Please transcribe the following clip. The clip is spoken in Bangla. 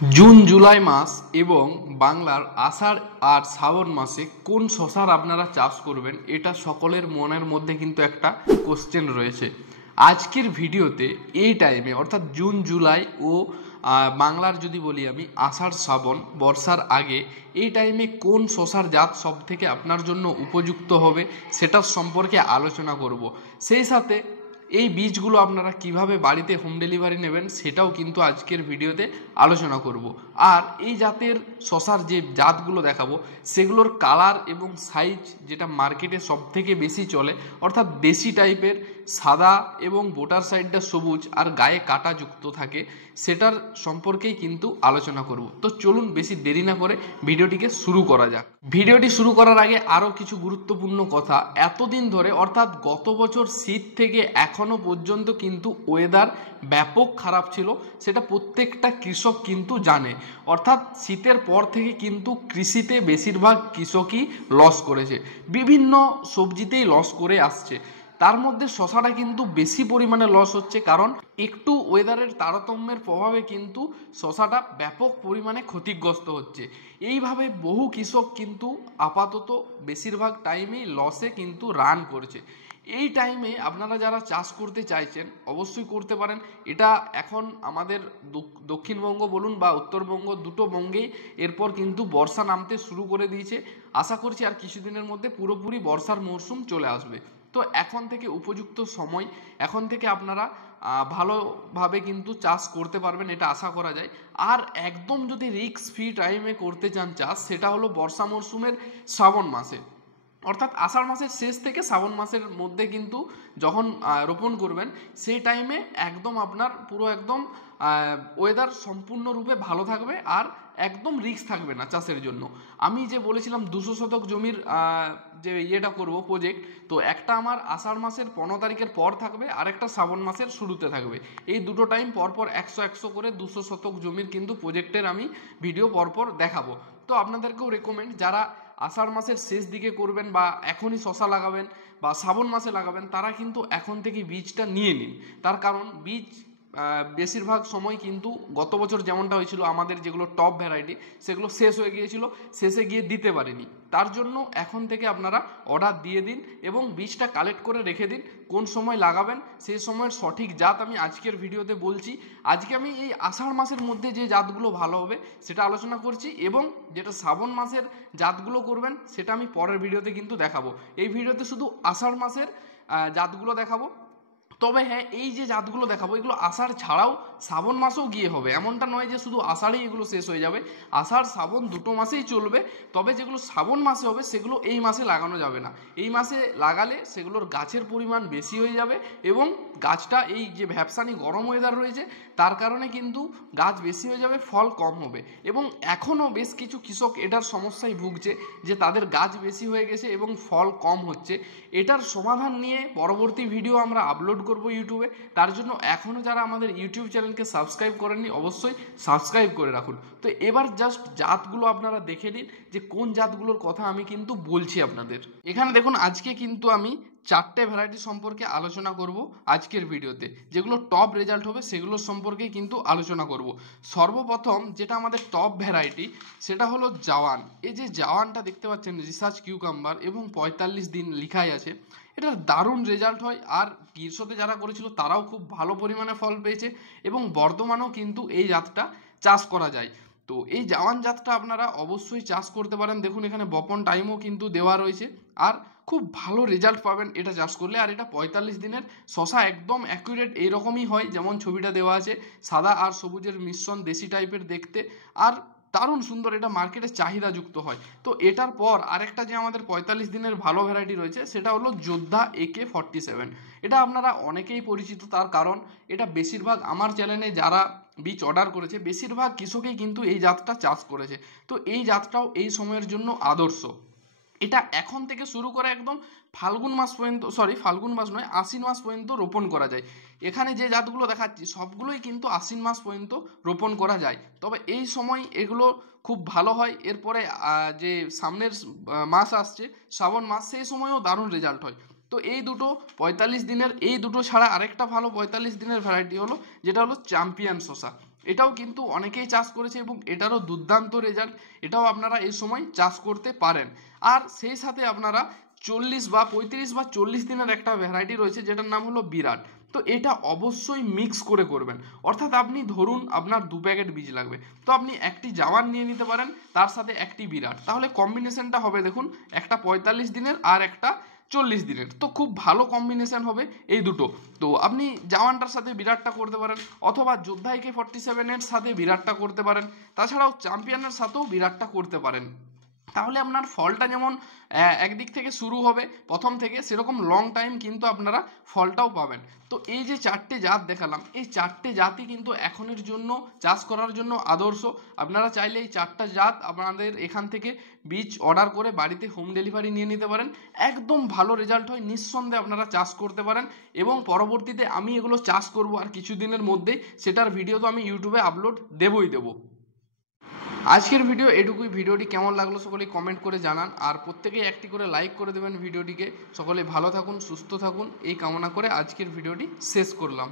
জুন জুলাই মাস এবং বাংলার আষাঢ় আর শ্রাবণ মাসে কোন শশার আপনারা চাষ করবেন, এটা সকলের মনের মধ্যে কিন্তু একটা কোশ্চেন রয়েছে। আজকের ভিডিওতে এই টাইমে অর্থাৎ জুন জুলাই ও বাংলার যদি বলি আমি আষাঢ় শ্রাবণ বর্ষার আগে এই টাইমে কোন শশার জাত সব থেকে আপনার জন্য উপযুক্ত হবে সেটার সম্পর্কে আলোচনা করব। সেই সাথে এই বীজগুলো আপনারা কিভাবে বাড়িতে হোম ডেলিভারি নেবেন সেটাও কিন্তু আজকের ভিডিওতে আলোচনা করব। আর এই জাতের শশার যে জাতগুলো দেখাবো সেগুলোর কালার এবং সাইজ যেটা মার্কেটে সব থেকে বেশি চলে, অর্থাৎ দেশি টাইপের সাদা এবং বোটার সাইডটা সবুজ আর গায়ে কাটা যুক্ত থাকে, সেটার সম্পর্কেই কিন্তু আলোচনা করব। তো চলুন বেশি দেরি না করে ভিডিওটিকে শুরু করা যাক। ভিডিওটি শুরু করার আগে আরও কিছু গুরুত্বপূর্ণ কথা। এতদিন ধরে অর্থাৎ গত বছর শীত থেকে এখনো পর্যন্ত কিন্তু ওয়েদার ব্যাপক খারাপ ছিল, সেটা প্রত্যেকটা কৃষক কিন্তু জানে। অর্থাৎ শীতের পর থেকে কিন্তু কৃষিতে বেশিরভাগ কৃষকই লস করেছে, বিভিন্ন সবজিতেই লস করে আসছে। তার মধ্যে শশাটা কিন্তু বেশি পরিমাণে লস হচ্ছে, কারণ একটু ওয়েদারের তারতম্যের প্রভাবে কিন্তু শশাটা ব্যাপক পরিমাণে ক্ষতিগ্রস্ত হচ্ছে। এইভাবে বহু কৃষক কিন্তু আপাতত বেশিরভাগ টাইমেই লসে কিন্তু রান করছে। এই টাইমে আপনারা যারা চাষ করতে চাইছেন অবশ্যই করতে পারেন। এটা এখন আমাদের দক্ষিণবঙ্গ বলুন বা উত্তরবঙ্গ, দুটো বঙ্গেই এরপর কিন্তু বর্ষা নামতে শুরু করে দিয়েছে। আশা করছি আর কিছুদিনের মধ্যে পুরোপুরি বর্ষার মরশুম চলে আসবে। তো এখন থেকে উপযুক্ত সময়, এখন থেকে আপনারা ভালোভাবে কিন্তু চাষ করতে পারবেন, এটা আশা করা যায়। আর একদম যদি রিস্ক ফ্রি টাইমে করতে চান চাষ, সেটা হলো বর্ষা মরশুমের শ্রাবণ মাসে, অর্থাৎ আষাঢ় মাসের শেষ থেকে শ্রাবণ মাসের মধ্যে কিন্তু যখন রোপণ করবেন সেই টাইমে একদম আপনার পুরো একদম ওয়েদার সম্পূর্ণরূপে ভালো থাকবে আর একদম রিস্ক থাকবে না চাষের জন্য। আমি যে বলেছিলাম 200 শতক জমির যে ইয়েটা করব প্রজেক্ট, তো একটা আমার আষাঢ় মাসের 15 তারিখের পর থাকবে আর একটা শ্রাবণ মাসের শুরুতে থাকবে। এই দুটো টাইম পরপর 100 করে 200 শতক জমির কিন্তু প্রজেক্টের আমি ভিডিও পরপর দেখাবো। তো আপনাদেরকেও রেকমেন্ড, যারা আষাঢ় মাসের শেষ দিকে করবেন বা এখনই শশা লাগাবেন বা শ্রাবণ মাসে লাগাবেন, তারা কিন্তু এখন থেকে বীজটা নিয়ে নিন। তার কারণ বীজ বেশিরভাগ সময় কিন্তু গত বছর যেমনটা হয়েছিল, আমাদের যেগুলো টপ ভ্যারাইটি সেগুলো শেষ হয়ে গিয়েছিল, শেষে গিয়ে দিতে পারিনি। তার জন্য এখন থেকে আপনারা অর্ডার দিয়ে দিন এবং বীজটা কালেক্ট করে রেখে দিন। কোন সময় লাগাবেন সেই সময়ের সঠিক জাত আমি আজকের ভিডিওতে বলছি। আজকে আমি এই আষাঢ় মাসের মধ্যে যে জাতগুলো ভালো হবে সেটা আলোচনা করছি, এবং যেটা শ্রাবণ মাসের জাতগুলো করবেন সেটা আমি পরের ভিডিওতে কিন্তু দেখাবো। এই ভিডিওতে শুধু আষাঢ় মাসের জাতগুলো দেখাবো। তবে হ্যাঁ, এই যে জাতগুলো দেখাবো এগুলো আষাঢ় ছাড়াও শ্রাবণ মাসেও গিয়ে হবে, এমনটা নয় যে শুধু আষাঢ়েই এগুলো শেষ হয়ে যাবে। আষাঢ় শ্রাবণ দুটো মাসেই চলবে, তবে যেগুলো শ্রাবণ মাসে হবে সেগুলো এই মাসে লাগানো যাবে না। এই মাসে লাগালে সেগুলোর গাছের পরিমাণ বেশি হয়ে যাবে এবং গাছটা এই যে ভ্যাপসানি গরম ওয়েদার রয়েছে তার কারণে কিন্তু গাছ বেশি হয়ে যাবে, ফল কম হবে। এবং এখনও বেশ কিছু কৃষক এটার সমস্যায় ভুগছে যে তাদের গাছ বেশি হয়ে গেছে এবং ফল কম হচ্ছে। এটার সমাধান নিয়ে পরবর্তী ভিডিও আমরা আপলোড করব ইউটিউবে। তার জন্য এখনও যারা আমাদের ইউটিউব চ্যানেলকে সাবস্ক্রাইব করেননি অবশ্যই সাবস্ক্রাইব করে রাখুন। তো এবার জাস্ট জাতগুলো আপনারা দেখে নিন যে কোন জাতগুলোর কথা আমি কিন্তু বলছি আপনাদের। এখানে দেখুন, আজকে কিন্তু আমি 4টে ভ্যারাইটি সম্পর্কে আলোচনা করব আজকের ভিডিওতে, যেগুলো টপ রেজাল্ট হবে সেগুলোর সম্পর্কে কিন্তু আলোচনা করব। সর্বপ্রথম যেটা আমাদের টপ ভ্যারাইটি সেটা হলো জওয়ান। এই যে জওয়ানটা দেখতে পাচ্ছেন রিসার্চ কিউকাম্বার এবং 45 দিন লেখাই আছে, এটার দারুণ রেজাল্ট হয়। আর গ্রীষ্মতে যারা করেছিল তারাও খুব ভালো পরিমাণে ফল পেয়েছে এবং বর্তমানেও কিন্তু এই জাতটা চাষ করা যায়। তো এই জওয়ান জাতটা আপনারা অবশ্যই চাষ করতে পারেন। দেখুন এখানে বপন টাইমও কিন্তু দেওয়া রয়েছে আর খুব ভালো রেজাল্ট পাবেন এটা চাষ করলে। আর এটা 45 দিনের শশা, একদম অ্যাকুরেট এইরকমই হয় যেমন ছবিটা দেওয়া আছে, সাদা আর সবুজের মিশ্রণ, দেশি টাইপের দেখতে আর দারুণ সুন্দর, এটা মার্কেটে চাহিদাযুক্ত হয়। তো এটার পর আরেকটা যে আমাদের 45 দিনের ভালো ভ্যারাইটি রয়েছে সেটা হলো যোদ্ধা AK-47। এটা আপনারা অনেকেই পরিচিত, তার কারণ এটা বেশিরভাগ আমার চ্যানেলে যারা বীজ অর্ডার করেছে বেশিরভাগ কৃষকেই কিন্তু এই জাতটা চাষ করেছে। তো এই জাতটাও এই সময়ের জন্য আদর্শ। এটা এখন থেকে শুরু করে একদম ফাল্গুন মাস পর্যন্ত, ফাল্গুন মাস নয়, আশ্বিন মাস পর্যন্ত রোপণ করা যায়। এখানে যে জাতগুলো দেখাচ্ছি সবগুলোই কিন্তু আশ্বিন মাস পর্যন্ত রোপণ করা যায়, তবে এই সময় এগুলো খুব ভালো হয়। এরপরে যে সামনের মাস আসছে শ্রাবণ মাস, সেই সময়ও দারুণ রেজাল্ট হয়। তো এই দুটো 45 দিনের, এই দুটো ছাড়া আরেকটা ভালো 45 দিনের ভ্যারাইটি হলো যেটা হলো চ্যাম্পিয়ন শসা। এটাও কিন্তু অনেকেই চাষ করেছে এবং এটারও দুর্দান্ত রেজাল্ট, এটাও আপনারা এই সময় চাষ করতে পারেন। আর সেই সাথে আপনারা 40 বা 35 বা 40 দিনের একটা ভ্যারাইটি রয়েছে যেটার নাম হলো বিরাট। তো এটা অবশ্যই মিক্স করে করবেন, অর্থাৎ আপনি ধরুন আপনার 2 প্যাকেট বীজ লাগবে, তো আপনি একটি জাওয়ান নিয়ে নিতে পারেন, তার সাথে একটি বিরাট, তাহলে কম্বিনেশনটা হবে দেখুন একটা 45 দিনের আর একটা 40 দিনের। তো খুব ভালো কম্বিনেশন হবে এই দুটো। তো আপনি জাওয়ানটার সাথে বিরাটটা করতে পারেন, অথবা যোদ্ধা AK-47 সাথে বিরাটটা করতে পারেন, তাছাড়াও চ্যাম্পিয়নের সাথেও বিরাটটা করতে পারেন। তাহলে আপনার ফলটা যেমন একদিক থেকে শুরু হবে প্রথম থেকে, সেরকম লং টাইম কিন্তু আপনারা ফলটাও পাবেন। তো এই যে 4টে জাত দেখালাম, এই 4টে জাতই কিন্তু এখনের জন্য চাষ করার জন্য আদর্শ। আপনারা চাইলে এই 4টা জাত আপনাদের এখান থেকে বীজ অর্ডার করে বাড়িতে হোম ডেলিভারি নিয়ে নিতে পারেন, একদম ভালো রেজাল্ট হয়, নিঃসন্দেহে আপনারা চাষ করতে পারেন। এবং পরবর্তীতে আমি এগুলো চাষ করব আর কিছুদিনের মধ্যেই, সেটার ভিডিও তো আমি ইউটিউবে আপলোড দেবই দেবো। আজকের ভিডিও এটুকুই। ভিডিওটি কেমন লাগলো সকলেই কমেন্ট করে জানান, আর প্রত্যেকেই একটি করে লাইক করে দেবেন ভিডিওটিকে। সকলে ভালো থাকুন, সুস্থ থাকুন, এই কামনা করে আজকের ভিডিওটি শেষ করলাম।